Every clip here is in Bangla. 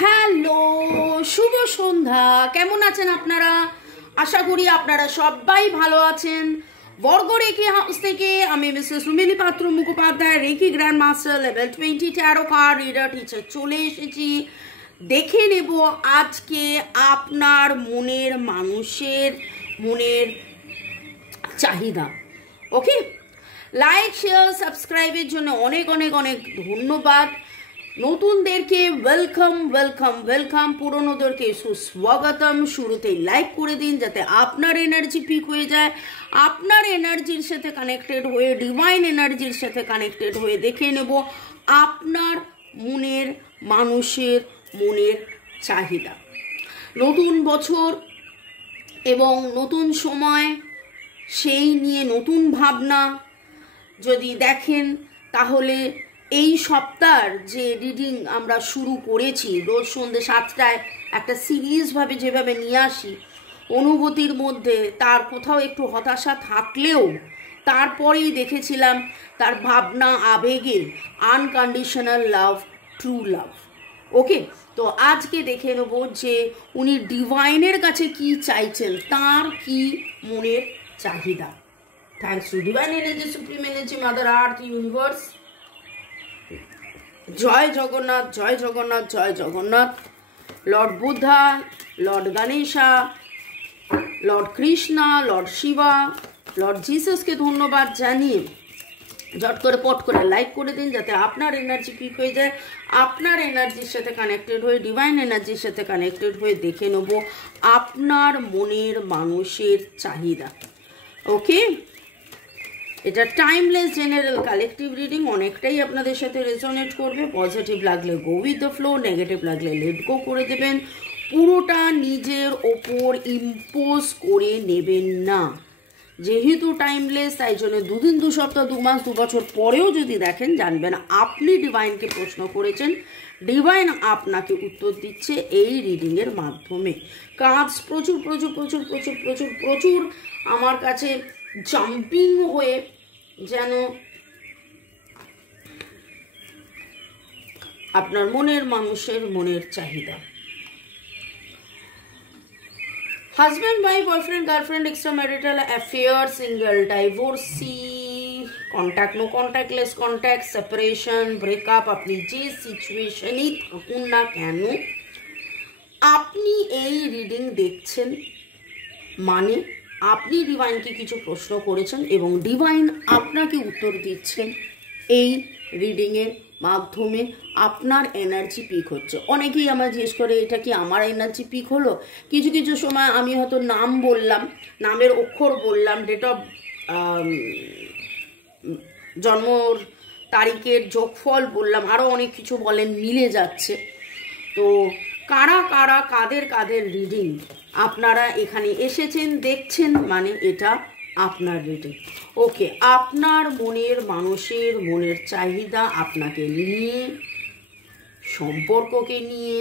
হ্যালো, শুভ সন্ধ্যা। কেমন আছেন আপনারা? আশা করি আপনারা সবাই ভালো আছেন। বর্গরেখি হাউস থেকে আমি Mrs Rumili Patra Mukhopadhyay, reiki grand master level 20 tarot card reader teacher চলে এসেছি। দেখে নেব আজকে আপনার মনের মানুষের মনের চাহিদা। ওকে, লাইক শেয়ার সাবস্ক্রাইবের জন্য অনেক অনেক অনেক ধন্যবাদ। নতুনদেরকে ওয়েলকাম ওয়েলকাম ওয়েলকাম, পুরনোদেরকে সুস্বাগতম। শুরুতেই লাইক করে দিন যাতে আপনার এনার্জি পিক হয়ে যায়। আপনার এনার্জির সাথে কানেক্টেড হয়ে, ডিভাইন এনার্জির সাথে কানেক্টেড হয়ে দেখে নেব আপনার মনের মানুষের মনের চাহিদা। নতুন বছর এবং নতুন সময়, সেই নিয়ে নতুন ভাবনা যদি দেখেন, তাহলে এই সপ্তাহের যে রিডিং আমরা শুরু করেছি রোজ সন্ধ্যে 7টায় একটা সিরিজভাবে যেভাবে নিয়ে আসি, অনুভূতির মধ্যে তার কোথাও একটু হতাশা থাকলেও তারপরেই দেখেছিলাম তার ভাবনা, আবেগে আনকন্ডিশনাল লাভ, ট্রু লাভ। ওকে, তো আজকে দেখে নেব যে উনি ডিভাইনের কাছে কি চাইছেন, তার কি মনের চাহিদা। Thanks to divine energy, supreme energy, mother earth, universe. জয় জগন্নাথ, জয় জগন্নাথ, জয় Jagannath. Lord Buddha, lord Ganesha, lord Krishna, lord Shiva, lord জিসাসকে ধন্যবাদ জানিয়ে ঝট করে পট করে লাইক করে দিন যাতে আপনার এনার্জি পিক হয়ে যায়। আপনার এনার্জির সাথে কানেক্টেড হয়ে, ডিভাইন এনার্জির সাথে কানেক্টেড হয়ে দেখে নেব আপনার মনের মানুষের চাহিদা। ওকে, এটা টাইমলেস জেনারেল কালেকটিভ রিডিং, অনেকটাই আপনাদের সাথে রেজোনেট করবে। পজিটিভ লাগলে go with the flow, negative লাগলে লেট গো করে দেবেন। পুরোটা নিজের ওপর ইম্পোজ করে নেবেন না। যেহেতু টাইমলেস, তাই জন্য 2 দিন 2 সপ্তাহ 2 মাস 2 বছর পরেও যদি দেখেন, জানবেন আপনি ডিভাইনকে প্রশ্ন করেছেন, ডিভাইন আপনাকে উত্তর দিচ্ছে এই রিডিংয়ের মাধ্যমে। কাজ প্রচুর প্রচুর প্রচুর প্রচুর প্রচুর প্রচুর আমার কাছে জাম্পিং হয়ে যেন আপনার মনের মানুষের মনের চাহিদা। Husband, wife, boyfriend, girlfriend, extra marital affair, single, divorcee, contact, no contact, less contact, separation, breakup, আপনি যে সিচুয়েশনই থাকুন না কেন, আপনি এই রিডিং দেখছেন মানে আপনি ডিভাইনকে কিছু প্রশ্ন করেছেন এবং ডিভাইন আপনাকে উত্তর দিচ্ছেন এই রিডিংয়ের মাধ্যমে। আপনার এনার্জি পিক হচ্ছে। অনেকেই আমার জিজ্ঞেস করে এটা কি আমার এনার্জি পিক হলো? কিছু কিছু সময় আমি হয়তো নাম বললাম, নামের অক্ষর বললাম, ডেট অফ জন্ম তারিখের যোগফল বললাম, আরও অনেক কিছু বলেন, মিলে যাচ্ছে। তো কারা কারা কাদের কাদের রিডিং আপনারা এখানে এসেছেন দেখছেন, মানে এটা আপনার রিডিং। ওকে, আপনার মনের মানুষের মনের চাহিদা আপনাকে নিয়ে, সম্পর্ককে নিয়ে।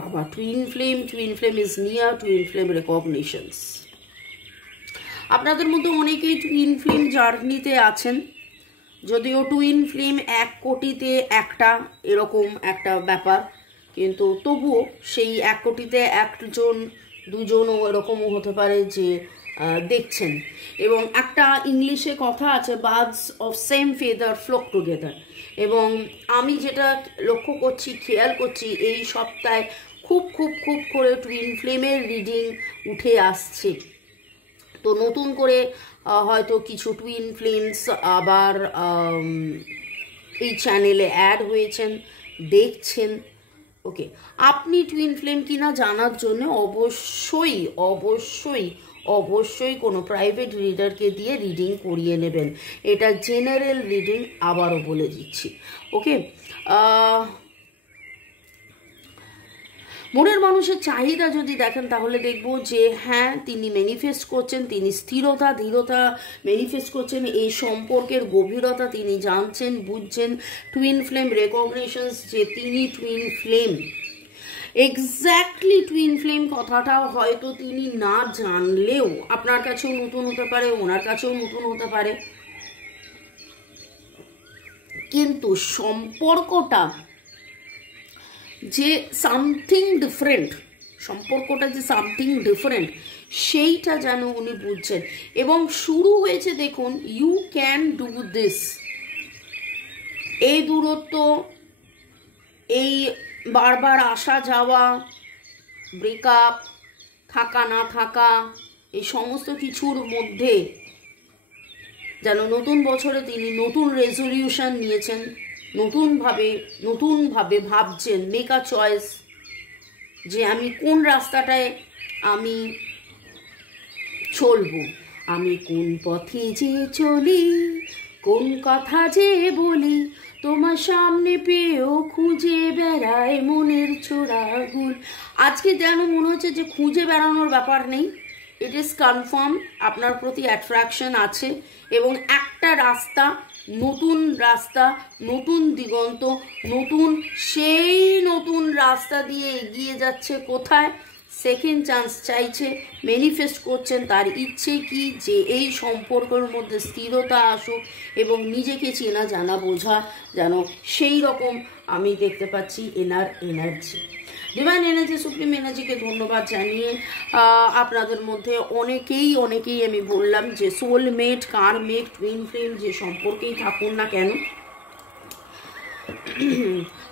বাবা, twin flame, twin flame is near, twin flame রেকগনিশনস। আপনাদের মধ্যে অনেকেই টুইন ফ্লেম জার্নিতে আছেন, যদিও টুইন ফ্লেম 1 কোটিতে একটা এরকম একটা ব্যাপার, কিন্তু তবুও সেই 1 কোটিতে 1জন 2জনও এরকমও হতে পারে যে দেখছেন। এবং একটা ইংলিশে কথা আছে, birds of same feather flock together. এবং আমি যেটা লক্ষ্য করছি, খেয়াল করছি, এই সপ্তাহে খুব খুব খুব করে টুইন ফ্লেমের রিডিং উঠে আসছে। তো নতুন করে হয়তো কিছু টুইন ফ্লেমস আবার এই চ্যানেলে অ্যাড হয়েছেন, দেখছেন। ওকে, আপনি টুইন ফ্লেম কিনা জানার জন্য অবশ্যই অবশ্যই অবশ্যই কোনো প্রাইভেট রিডারকে দিয়ে রিডিং করিয়ে নেবেন। এটা জেনারেল রিডিং, আবারও বলে দিচ্ছি। ওকে, মনের মানুষের চাহিদা যদি দেখেন তাহলে দেখব যে হ্যাঁ তিনি ম্যানিফেস্ট করছেন, তিনি স্থিরতা ধীরতা ম্যানিফেস্ট করছেন, এই সম্পর্কের গভীরতা তিনি জানছেন বুঝছেন। টুইন ফ্লেম রেকগনিশনস, যে তিনি twin flame, exactly twin flame কথাটা হয়তো তিনি না জানলেও আপনার কাছেও নতুন হতে পারে, ওনার কাছেও নতুন হতে পারে, কিন্তু সম্পর্কটা যে সামথিং ডিফারেন্ট, সম্পর্কটা যে সামথিং ডিফারেন্ট সেইটা যেন উনি বুঝছেন। এবং শুরু হয়েছে দেখুন, ইউ ক্যান ডু দিস। এই দূরত্ব, এই বারবার আসা যাওয়া, ব্রেকআপ, থাকা না থাকা, এই সমস্ত কিছুর মধ্যে যেন নতুন বছরে তিনি নতুন রেজলিউশন নিয়েছেন, নতুনভাবে ভাবছেন, মেক আ চয়েস যে আমি কোন রাস্তাটায় আমি চলবো, আমি কোন পথে যে চলি, কোন কথা যে বলি, তোমার সামনে পেয়েও খুঁজে বেড়ায় মনের চোরাগুল। আজকে যেন মনে হচ্ছে যে খুঁজে বেড়ানোর ব্যাপার নেই, ইট ইজ কনফার্ম আপনার প্রতি অ্যাট্রাকশন আছে এবং একটা রাস্তা, নতুন দিগন্ত, সেই নতুন রাস্তা দিয়ে এগিয়ে যাচ্ছে। কোথায়? সেকেন্ড চান্স চাইছে, ম্যানিফেস্ট করছেন। তার ইচ্ছে কি যে এই সম্পর্কের মধ্যে স্থিরতা আসুক এবং নিজেকে চেনা জানা বোঝা, যেন সেই রকম আমি দেখতে পাচ্ছি এনার এনার্জি। ডিভাইন এনার্জি, সুপ্রিম এনার্জিকে ধন্যবাদ জানিয়ে আপনাদের মধ্যে অনেকেই আমি বললাম যে সোলমেট, কারমেট, টুইন ফ্লেম যে সম্পর্কেই থাকুন না কেন,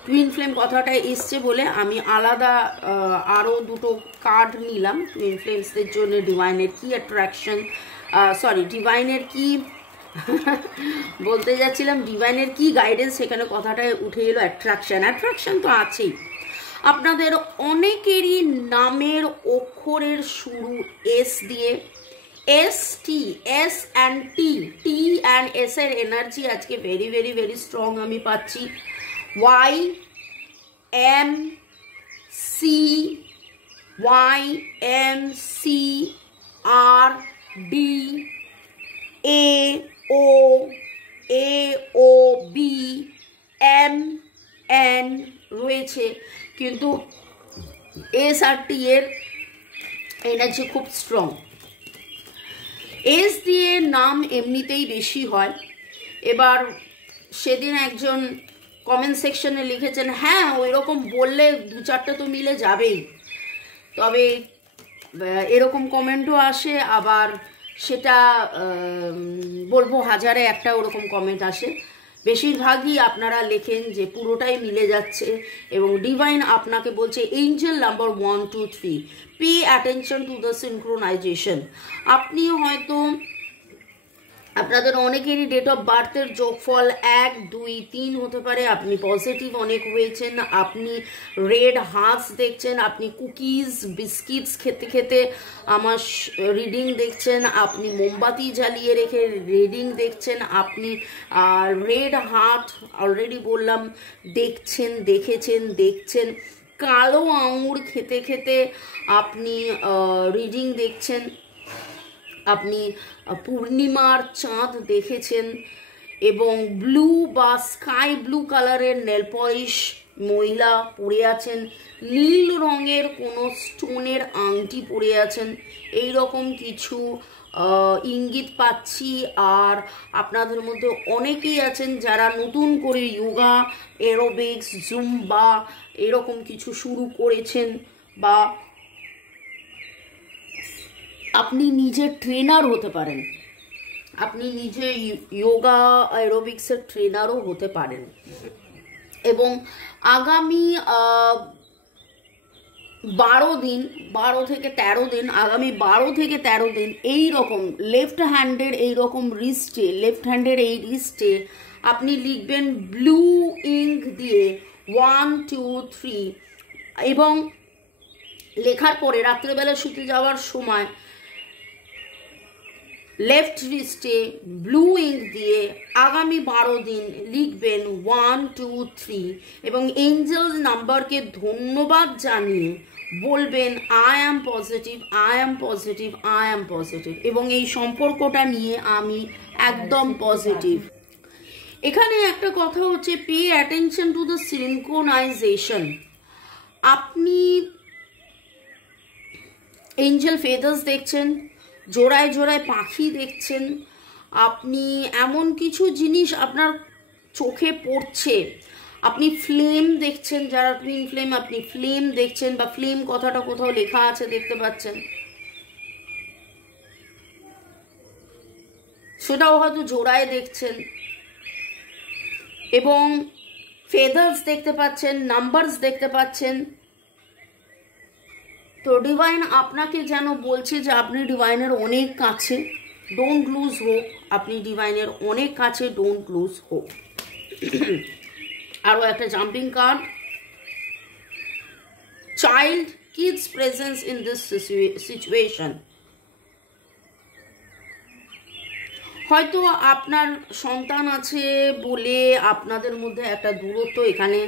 টুইন ফ্লেম কথাটা এসছে বলে আমি আলাদা আরও দুটো কার্ড নিলাম টুইন ফ্লেমসদের জন্য। ডিভাইনের কি অ্যাট্রাকশন, ডিভাইনের কি বলতে যাচ্ছিলাম, ডিভাইনের কি গাইডেন্স, সেখানে কথাটায় উঠে এলো অ্যাট্রাকশন তো আছেই। আপনাদের অনেকেরই নামের অক্ষরের শুরু এস দিয়ে, S and T and S এর এনার্জি আজকে ভেরি ভেরি ভেরি স্ট্রং আমি পাচ্ছি। ওয়াই এম সি আর ডি ও বি এম এন রয়েছে, কিন্তু এস আর টি এর এনার্জি খুব স্ট্রং। এস দিয়ে নাম এমনিতেই বেশি হয়। এবার সেদিন একজন কমেন্ট সেকশনে লিখেছেন, হ্যাঁ ওই রকম বললে দু চারটে তো মিলে যাবেই, তবে এরকম কমেন্টও আসে, আবার সেটা বলবো হাজারে একটা ওরকম কমেন্ট আসে। বেশিরভাগই আপনারা লেখেন যে পুরোটাই মিলে যাচ্ছে এবং ডিভাইন আপনাকে বলছে Angel number 1 2 3 pay attention to the synchronisation. আপনি হয়তো আপনাদের অনেকেরই ডেট অফ বার্থের যোগফল 1 2 3 হতে পারে, আপনি পজিটিভ অনেক হয়েছেন, আপনি রেড হার্টস দেখছেন, আপনি কুকিজ বিস্কিটস খেতে খেতে আমার রিডিং দেখছেন, আপনি মোমবাতি জ্বালিয়ে রেখে রিডিং দেখছেন, আপনি রেড হার্ট অলরেডি বললাম দেখছেন, কালো আঙুর খেতে খেতে আপনি রিডিং দেখছেন, আপনি পূর্ণিমার চাঁদ দেখেছেন এবং ব্লু বা স্কাই ব্লু কালারের নেল পলিশ মহিলা পরে আছেন, নীল রঙের কোনো স্টোনের আংটি পরে আছেন, এই রকম কিছু ইঙ্গিত পাচ্ছি। আর আপনাদের মধ্যে অনেকেই আছেন যারা নতুন করে যোগা, এরোবিক্স, জুম্বা এরকম কিছু শুরু করেছেন, বা আপনি নিজে ট্রেনার হতে পারেন, আপনি নিজে যোগা অ্যারোবিক্সের ট্রেনারও হতে পারেন। এবং আগামী 12 থেকে 13 দিন, আগামী 12 থেকে 13 দিন এই রকম লেফট হ্যান্ডের এই রিস্টে আপনি লিখবেন ব্লু ইঙ্ক দিয়ে 1 2 3 এবং লেখার পরে রাত্রেবেলা শুতে যাওয়ার সময় লেফট রিস্টে ব্লু ইঙ্ক দিয়ে আগামী 12 দিন লিখবেন 1 2 3 এবং এঞ্জেলস নাম্বারকে ধন্যবাদ জানিয়ে বলবেন I am positive, I am positive, I am positive, এবং এই সম্পর্কটা নিয়ে আমি একদম পজিটিভ। এখানে একটা কথা হচ্ছে, pay attention to the synchronisation. আপনি এঞ্জেল ফেদার্স দেখছেন, জোড়ায় জোড়ায় পাখি দেখছেন, আপনি এমন কিছু জিনিস আপনার চোখে পড়ছে, আপনি ফ্লেম দেখছেন, যারা টুইন ফ্লেম আপনি ফ্লেম দেখছেন, বা ফ্লেম কথাটা কোথাও লেখা আছে দেখতে পাচ্ছেন, সেটাও হয়তো জোড়ায় দেখছেন, এবং ফেদার্স দেখতে পাচ্ছেন, নাম্বারস দেখতে পাচ্ছেন। তো ডিভাইন আপনাকে যেন বলছে যে আপনি ডিভাইনের অনেক কাছে, ডোন্ট লুজ হোপ, আপনি ডিভাইনের অনেক কাছে, ডোন্ট লুজ হোপ। আরও একটা jumping card, child kids presence in this situation. হয়তো আপনার সন্তান আছে বলে আপনাদের মধ্যে একটা দূরত্ব, এখানে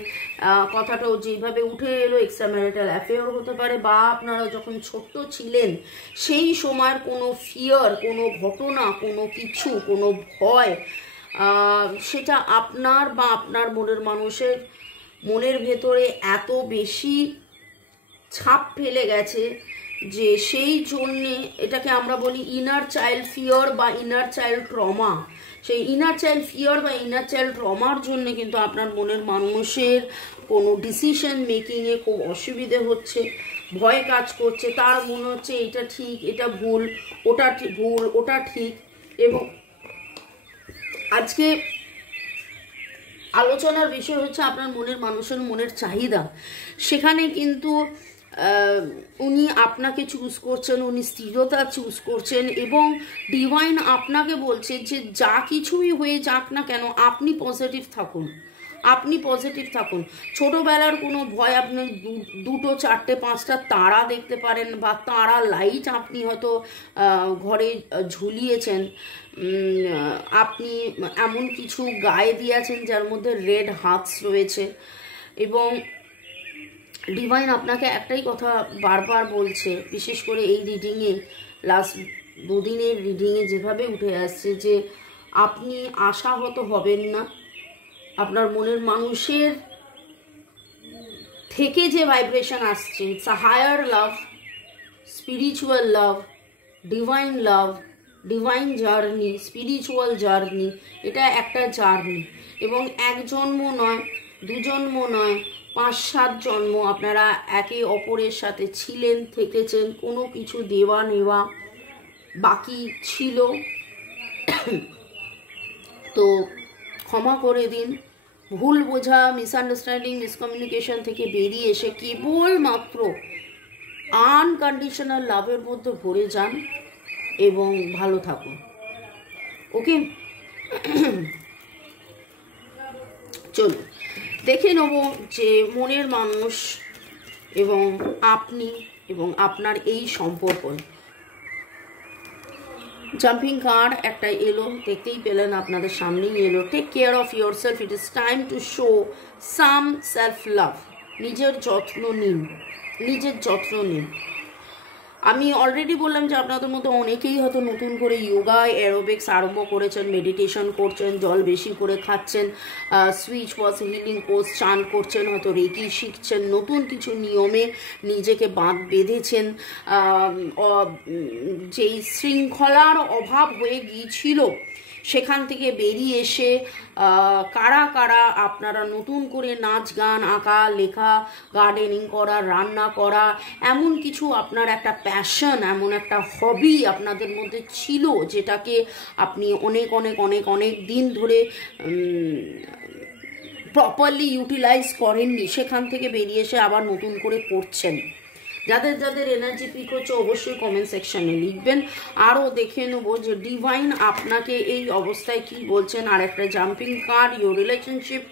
কথাটাও যেভাবে উঠে এলো এক্সট্রা ম্যারিটাল অ্যাফেয়ার হতে পারে, বা আপনারা যখন ছোট্ট ছিলেন সেই সময়ের কোনো ফিয়ার, কোনো ঘটনা, কোনো কিছু, কোনো ভয়, সেটা আপনার বা আপনার মনের মানুষের মনের ভেতরে এত বেশি ছাপ ফেলে গেছে যে সেই জন্যে এটাকে আমরা বলি ইনার চাইল্ড ফিয়ার বা ইনার চাইল্ড ট্রমা। সেই ইনার চাইল্ড ফিয়ার বা ইনার চাইল্ড ট্রমার জন্য কিন্তু আপনার মনের মানুষের কোনো ডিসিশন মেকিংয়ে খুব অসুবিধে হচ্ছে, ভয় কাজ করছে, তার মনে হচ্ছে এটা ঠিক, এটা ভুল, ওটা ভুল, ওটা ঠিক। এবং আজকে আলোচনার বিষয় হচ্ছে আপনার মনের মানুষের মনের চাহিদা। সেখানে কিন্তু উনি আপনাকে চুজ করছেন, উনি স্থিরতা চুজ করছেন, এবং ডিভাইন আপনাকে বলছে যে যা কিছুই হয়ে যাক না কেন আপনি পজিটিভ থাকুন, আপনি পজিটিভ থাকুন। ছোটোবেলার কোনো ভয়, আপনি দুটো চারটে পাঁচটা তারা দেখতে পারেন, বা তারা লাইট আপনি হয়তো ঘরে ঝুলিয়েছেন, আপনি এমন কিছু গায়ে দিয়েছেন যার মধ্যে রেড হার্টস রয়েছে, এবং ডিভাইন আপনাকে একটাই কথা বারবার বলছে, বিশেষ করে এই রিডিংয়ে, লাস্ট দুদিনের রিডিংয়ে যেভাবে উঠে আসছে যে আপনি আশাহত হবেন না। আপনার মনের মানুষের থেকে যে ভাইব্রেশন আসছে, it's a higher love, spiritual love, divine love, divine journey, spiritual journey. এটা একটা জার্নি, এবং এক জন্ম নয়, দু জন্ম নয়, 5-7 জন্ম আপনারা একে অপরের সাথে ছিলেন, থেকেছেন, কোনো কিছু দেওয়া নেওয়া বাকি ছিল। তো ক্ষমা করে দিন, ভুল বোঝা, মিসআন্ডারস্ট্যান্ডিং, মিসকমিউনিকেশন থেকে বেরিয়ে এসে কেবলমাত্র আনকন্ডিশনাল লাভের মধ্যে ভরে যান এবং ভালো থাকুন। ওকে, চলুন দেখে নেব যে মনের মানুষ এবং আপনি এবং আপনার এই সম্পর্ক। জাম্পিং কার্ড একটা এলো, দেখতেই পেলেন, আপনাদের সামনেই এলো। Take care of yourself, it is time to show some self love. নিজের যত্ন নিন, নিজের যত্ন নিন। আমি অলরেডি বললাম যে আপনাদের মধ্যে অনেকেই হয়তো নতুন করে যোগা, অ্যারোবিক্স আরম্ভ করেছেন, মেডিটেশন করছেন, জল বেশি করে খাচ্ছেন, সুইচ ওয়াশ, হিলিং কোর্স, চান করছেন, হয়তো রেকি শিখছেন, নতুন কিছু নিয়মে নিজেকে বেঁধেছেন। যেই শৃঙ্খলার অভাব হয়ে গিয়েছিল সেখান থেকে বেরিয়ে এসে কারা কারা আপনারা নতুন করে নাচ, গান, আঁকা, লেখা, গার্ডেনিং করা, রান্না করা, এমন কিছু আপনার একটা প্যাশন, এমন একটা হবি আপনাদের মধ্যে ছিল যেটাকে আপনি অনেক অনেক অনেক অনেক দিন ধরে প্রপারলি ইউটিলাইজ করেননি, সেখান থেকে বেরিয়ে এসে আবার নতুন করে করছেন। যাদের যাদের এনার্জি পিক হচ্ছে অবশ্যই কমেন্ট সেকশানে লিখবেন। আরও দেখে নেবো যে ডিভাইন আপনাকে এই অবস্থায় কি বলছেন। আর একটা jumping card, your relationship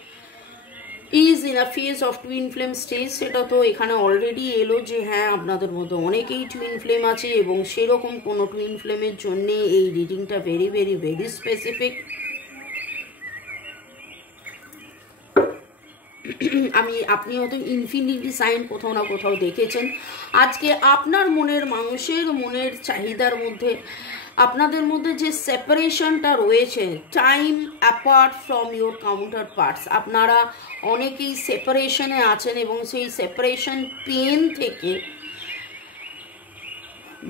is in a phase of twin flame stage, সেটা তো এখানে অলরেডি এলো যে হ্যাঁ আপনাদের মধ্যে অনেকেই টুইন ফ্লেম আছে এবং সেরকম কোনো টুইন ফ্লেমের জন্যে এই রিডিংটা ভেরি ভেরি ভেরি স্পেসিফিক। আপনি হয়তো ইনফিনিটি সাইন কোথাও না কোথাও দেখেছেন। আজকে আপনার মনের মানুষের মনের চাহিদার মধ্যে আপনাদের মধ্যে যে সেপারেশনটা রয়েছে, time apart from your counter parts, আপনারা অনেকেই সেপারেশনে আছেন এবং সেই সেপারেশন পেন থেকে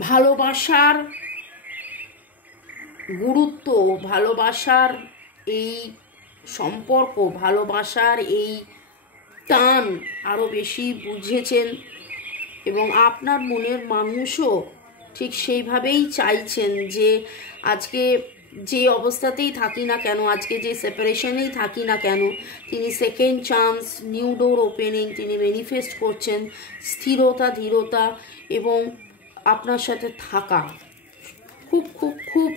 ভালোবাসার গুরুত্ব, ভালোবাসার এই সম্পর্ক, ভালোবাসার এই টান আরও বেশি বুঝেছেন এবং আপনার মনের মানুষও ঠিক সেইভাবেই চাইছেন যে আজকে যে অবস্থাতেই থাকি না কেন, আজকে যে সেপারেশনেই থাকি না কেন, তিনি সেকেন্ড চান্স, নিউ ডোর ওপেনিং তিনি ম্যানিফেস্ট করছেন, স্থিরতা, ধীরতা এবং আপনার সাথে থাকা। খুব খুব খুব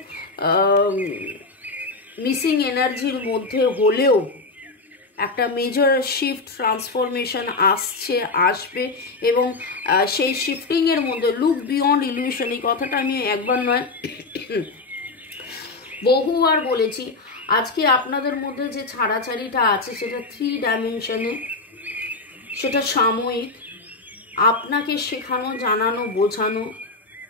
মিসিং এনার্জির মধ্যে হলেও একটা মেজর শিফট ট্রান্সফরমেশন আসবে এবং সেই শিফটিংয়ের মধ্যে লুক বিয়ন্ড ইলিউশন, এই কথাটা আমি একবার নয় বহুবার বলেছি। আজকে আপনাদের মধ্যে যে ছাড়াছাড়িটা আছে সেটা 3 ডাইমেনশনে, সেটা সাময়িক। আপনাকে শেখানো, জানানো, বোঝানো,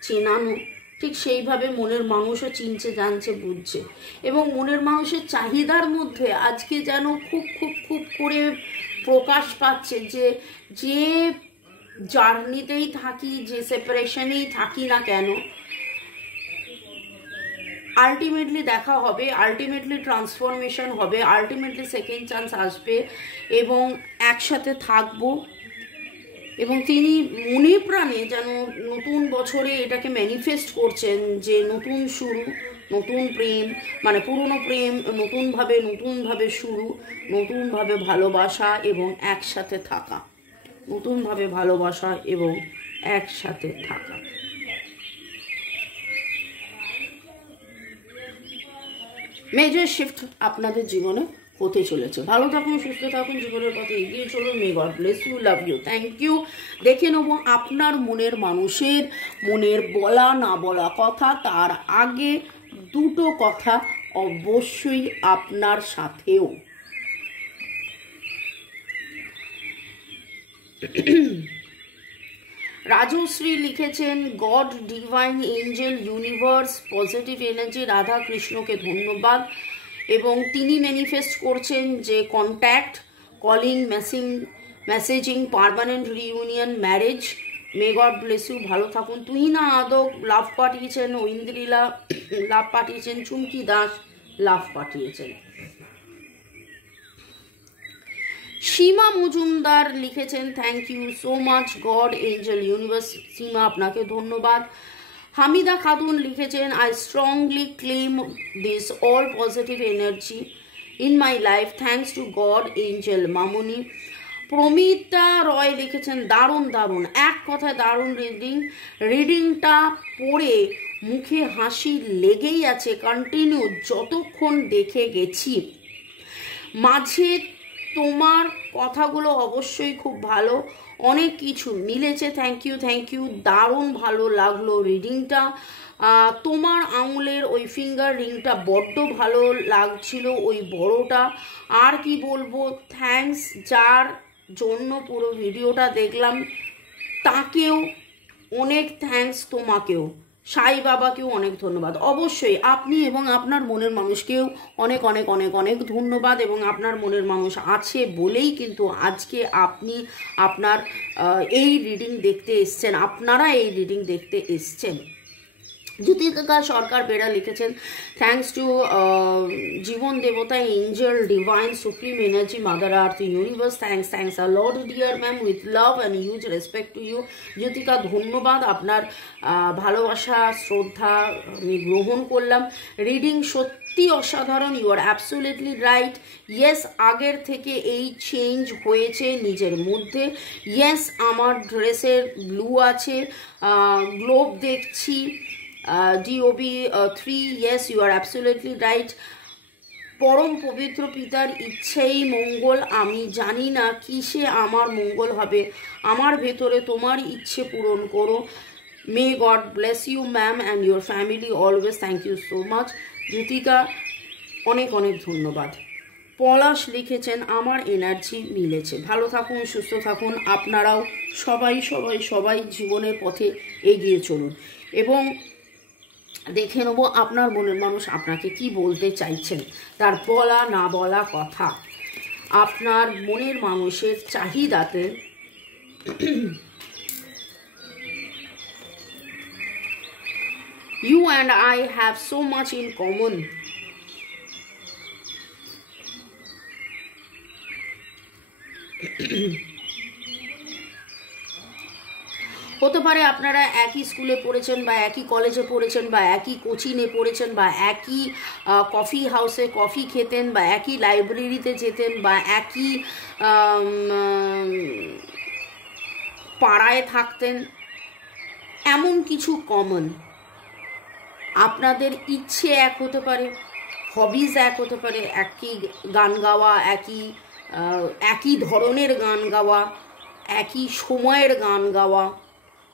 চেনানো, ঠিক সেইভাবে মনের মানুষও চিনছে, জানছে, বুঝছে এবং মনের মানুষের চাহিদার মধ্যে আজকে যেন খুব খুব খুব করে প্রকাশ পাচ্ছে যে যে জার্নিতেই থাকি, যে সেপারেশনেই থাকি না কেন, আলটিমেটলি দেখা হবে, আলটিমেটলি ট্রান্সফরমেশন হবে, আলটিমেটলি সেকেন্ড চান্স আসবে এবং একসাথে থাকবো। এবং তিনি মনে প্রাণে যেন নতুন বছরে এটাকে ম্যানিফেস্ট করছেন যে নতুন শুরু, নতুন প্রেম, মানে পুরনো প্রেম নতুনভাবে শুরু, নতুনভাবে ভালোবাসা এবং একসাথে থাকা, নতুনভাবে ভালোবাসা এবং একসাথে থাকা। মেজর শিফট আপনাদের জীবনে হতে চলেছে। ভালো থাকুন, সুস্থ থাকুন, জীবনের পথে এগিয়ে চলুন। May God bless you, love you, thank you. দেখে নেব আপনার মনের মানুষের মনের বলা না বলা কথা। তার আগে দুটো কথা অবশ্যই আপনার সাথেও। রাজশ্রী লিখেছেন God, divine, angel, universe, positive energy, Radha কৃষ্ণকে ধন্যবাদ এবং তিনি ম্যানিফেস্ট করছেন যে contact, calling, messaging, permanent reunion, marriage. May God bless you, ভালো থাকুন। তুহিনা আদক লাভ পাঠিয়েছেন, ঐন্দ্রিলা লাভ পাঠিয়েছেন, চুমকি দাস লাভ পাঠিয়েছেন। সীমা মজুমদার লিখেছেন thank you so much God, angel, universe. Seema আপনাকে ধন্যবাদ। হামিদা খাতুন লিখেছেন I strongly claim this all positive energy in my life, thanks to God, angel, মামনি। প্রমিতা রয় লিখেছেন দারুণ দারুণ, এক কথায় দারুণ রিডিংটা পড়ে মুখে হাসি লেগেই আছে, কন্টিনিউ যতক্ষণ দেখে গেছি। মাঝে তোমার কথাগুলো অবশ্যই খুব ভালো, অনেক কিছু মিলেছে। থ্যাংক ইউ, দারুণ ভালো লাগলো রিডিংটা। তোমার আঙুলের ওই ফিঙ্গার রিংটা বড্ড ভালো লাগছিল, ওই বড়টা। আর কি বলবো, থ্যাঙ্কস, যার জন্য পুরো ভিডিওটা দেখলাম তাকেও অনেক থ্যাঙ্কস, তোমাকেও, সাই বাবাকেও অনেক ধন্যবাদ। অবশ্যই আপনি এবং আপনার মনের মানুষকেও অনেক অনেক অনেক অনেক ধন্যবাদ এবং আপনার মনের মানুষ আছে বলেই কিন্তু আজকে আপনি আপনার এই রিডিং দেখতে এসছেন, আপনারা এই রিডিং দেখতে এসছেন। জ্যোতিকা সরকার বেড়া লিখেছেন থ্যাংকস টু জীবন দেবতা, angel, divine, supreme energy, mother earth, universe, thanks a lot dear ma'am, with love and huge respect to you. Jyotika ধন্যবাদ, আপনার ভালোবাসা, শ্রদ্ধা আমি গ্রহণ করলাম। রিডিং সত্যি অসাধারণ, you are absolutely right. Yes, আগের থেকে এই চেঞ্জ হয়েছে নিজের মধ্যে। ইয়েস, আমার ড্রেসের ব্লু আছে, গ্লোব দেখছি, DOB 3, yes, you are absolutely right. পরম পবিত্র পিতার ইচ্ছেই মঙ্গল, আমি জানি না কিসে আমার মঙ্গল হবে, আমার ভেতরে তোমার ইচ্ছে পূরণ করো। May God bless you ma'am and your family always. Thank you so much Jyotika, অনেক অনেক ধন্যবাদ। পলাশ লিখেছেন আমার এনার্জি মিলেছে। ভালো থাকুন, সুস্থ থাকুন, আপনারাও সবাই সবাই সবাই জীবনের পথে এগিয়ে চলুন। এবং দেখে নেব আপনার মনের মানুষ আপনাকে কি বলতে চাইছেন, তার বলা না বলা কথা, আপনার মনের মানুষের চাহিদাতে You and I have so much in common. হতে পারে আপনারা একই স্কুলে পড়েছেন বা একই কলেজে পড়েছেন বা একই কোচিংয়ে পড়েছেন বা একই কফি হাউসে কফি খেতেন বা একই লাইব্রেরিতে যেতেন বা একই পাড়ায় থাকতেন। এমন কিছু কমন, আপনাদের ইচ্ছে এক হতে পারে, হবিজ এক হতে পারে, একই গান গাওয়া, একই ধরনের গান গাওয়া, একই সময়ের গান গাওয়া,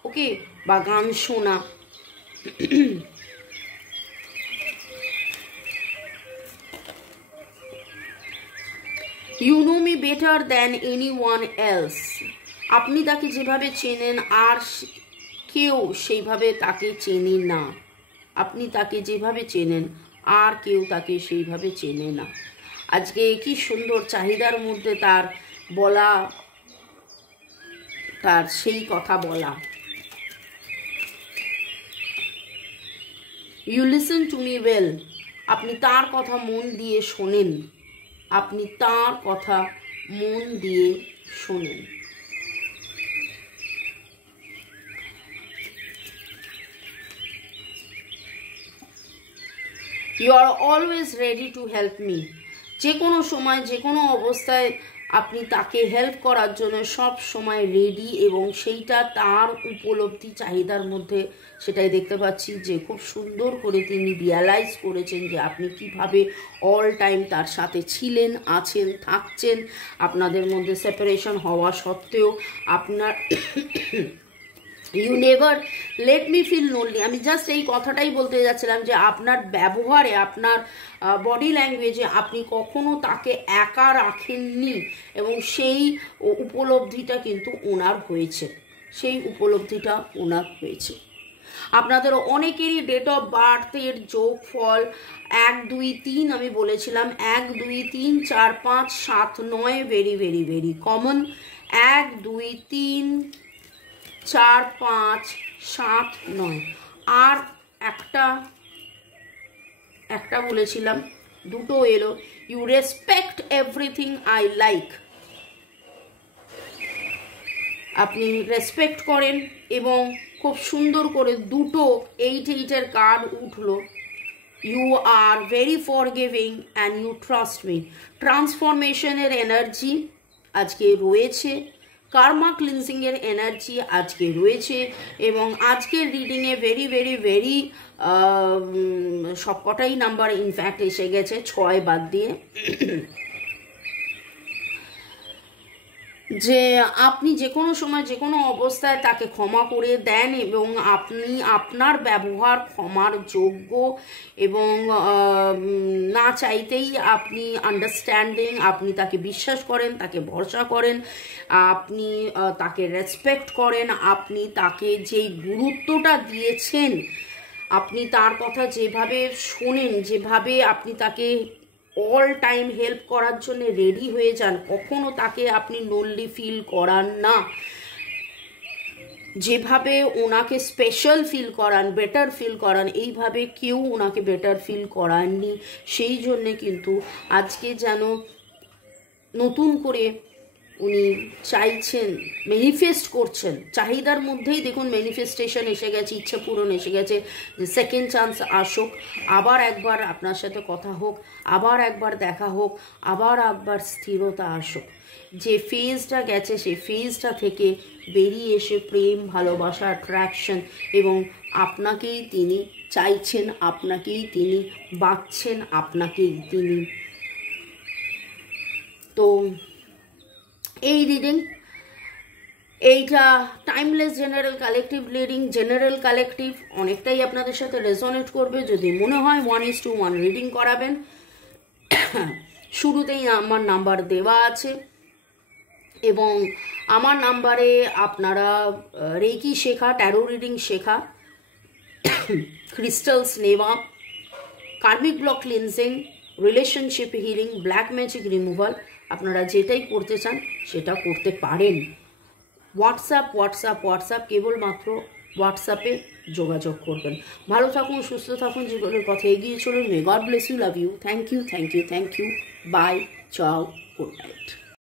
ওকে, বা গান শোনা। You know me better than anyone else. আপনি তাকে যেভাবে চেনেন আর কেউ সেইভাবে তাকে চেনে না। আপনি তাকে যেভাবে চেনেন আর কেউ তাকে সেইভাবে চেনে না। আজকে কি সুন্দর চাহিদার মধ্যে তার বলা, তার সেই কথা বলা। You listen to me well. আপনি তার কথা মন দিয়ে শোনেন, আপনি তার কথা মন দিয়ে শোনেন। You are always ready to help me. যে কোনো সময় যে কোনো অবস্থায় আপনি তাকে হেল্প করার জন্য সব সময় রেডি, এবং সেইটা তার উপলব্ধি চাহিদার মধ্যে সেটাই দেখতে পাচ্ছি যে খুব সুন্দর করে তিনি রিয়ালাইজ করেছেন যে আপনি কিভাবে অল টাইম তার সাথে ছিলেন, আছেন, থাকছেন। আপনাদের মধ্যে সেপারেশন হওয়া সত্ত্বেও আপনার you never let me feel lonely. আমি জাস্ট এই কথাটাই বলতে যাচ্ছিলাম যে আপনার ব্যবহারে, আপনার বডি ল্যাঙ্গুয়েজে আপনি কখনো তাকে একা রাখেননি, এবং সেই উপলব্ধিটা কিন্তু ওনার হয়েছে, সেই উপলব্ধিটা ওনার হয়েছে। আপনাদের অনেকেরই ডেট অফ বার্থের যোগফল 1 2 3, আমি বলেছিলাম 1 2 3 4 5 7 9, ভেরি ভেরি ভেরি কমন। 1 2 3 4 5 7 9, আর একটা বলেছিলাম, দুটো এলো। You respect everything I like. আপনি রেসপেক্ট করেন এবং খুব সুন্দর করে দুটো 8-8-এর কার্ড উঠলো। You are very forgiving and you trust me. ট্রান্সফরমেশনের এনার্জি আজকে রয়েছে, কার্মা ক্লিনজিংয়ের এনার্জি আজকে রয়েছে, এবং আজকের রিডিংয়ে ভেরি ভেরি ভেরি সবকটাই নাম্বার ইনফ্যাক্ট এসে গেছে, 6 বাদ দিয়ে, যে আপনি যে কোনো সময় যে কোনো অবস্থায় তাকে ক্ষমা করে দেন, এবং আপনি আপনার ব্যবহার ক্ষমার যোগ্য, এবং না চাইতেই আপনি আন্ডারস্ট্যান্ডিং, আপনি তাকে বিশ্বাস করেন, তাকে ভরসা করেন, আপনি তাকে রেসপেক্ট করেন, আপনি তাকে যেই গুরুত্বটা দিয়েছেন, আপনি তার কথা যেভাবে শোনেন, যেভাবে আপনি তাকে অল টাইম হেল্প করার জন্য রেডি হয়ে যান, কখনো তাকে আপনি লোনলি ফিল করান না, যেভাবে ওনাকে স্পেশাল ফিল করান, বেটার ফিল করান, এইভাবে কেউ ওনাকে বেটার ফিল করাননি। সেই জন্যে কিন্তু আজকে যেন নতুন করে উনি চাইছেন, ম্যানিফেস্ট করছেন, চাহিদার মধ্যেই দেখুন ম্যানিফেস্টেশন এসে গেছে, ইচ্ছা পূরণ এসে গেছে, যে সেকেন্ড চান্স আসুক, আবার একবার আপনার সাথে কথা হোক, আবার একবার দেখা হোক, আবার একবার স্থিরতা আসুক। যে ফেজটা গেছে সেই ফেজটা থেকে বেরিয়ে এসে প্রেম, ভালোবাসা, অ্যাট্রাকশন, এবং আপনাকেই তিনি চাইছেন, আপনাকেই তিনি বাঁচছেন, আপনাকেই তিনি তো এই রিডিং, এইটা timeless general collective reading, general collective অনেকটাই আপনাদের সাথে রেজোনেট করবে। যদি মনে হয় 1:1 রিডিং করাবেন, শুরুতেই আমার নাম্বার দেওয়া আছে এবং আমার নাম্বারে আপনারা রেকি শেখা, ট্যারো রিডিং শেখা, ক্রিস্টালস নেওয়া, karmic block cleansing, relationship healing, black magic removal, আপনারা যেটাই করতে চান সেটা করতে পারেন। হোয়াটসঅ্যাপ কেবলমাত্র হোয়াটসঅ্যাপে যোগাযোগ করবেন। ভালো থাকুন, সুস্থ থাকুন, জীবনের পথে এগিয়ে চলুন। May God bless you, love you, thank you, bye, ciao, good night.